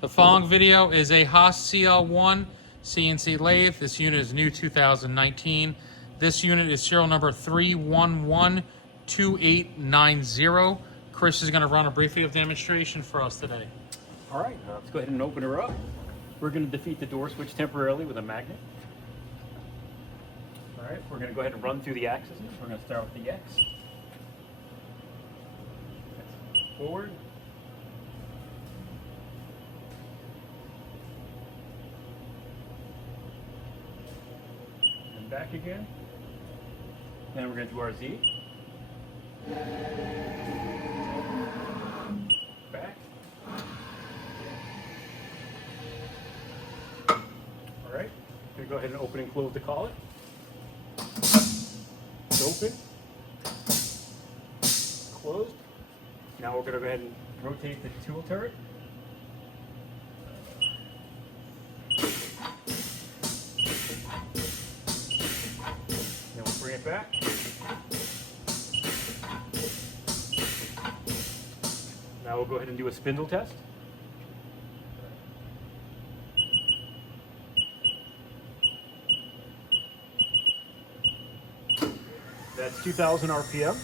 The following video is a HAAS CL-1 CNC lathe. This unit is new 2019. This unit is serial number 3112890. Chris is going to run a briefly of demonstration for us today. All right, let's go ahead and open her up. We're going to defeat the door switch temporarily with a magnet. All right, we're going to go ahead and run through the axes. We're going to start with the X. Forward. And back again. Then we're going to do our Z. Back. All right, going to go ahead and open and close the collet. It's open. Closed. Now we're going to go ahead and rotate the tool turret. Then we'll bring it back. Now we'll go ahead and do a spindle test. That's 2,000 RPM.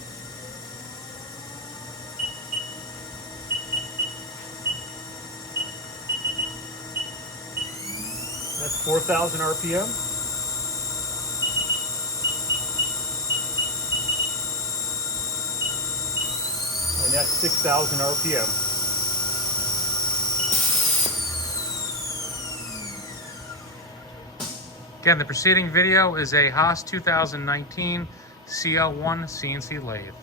That's 4,000 RPM. And that's 6,000 RPM. Again, the preceding video is a HAAS 2019 CL1 CNC lathe.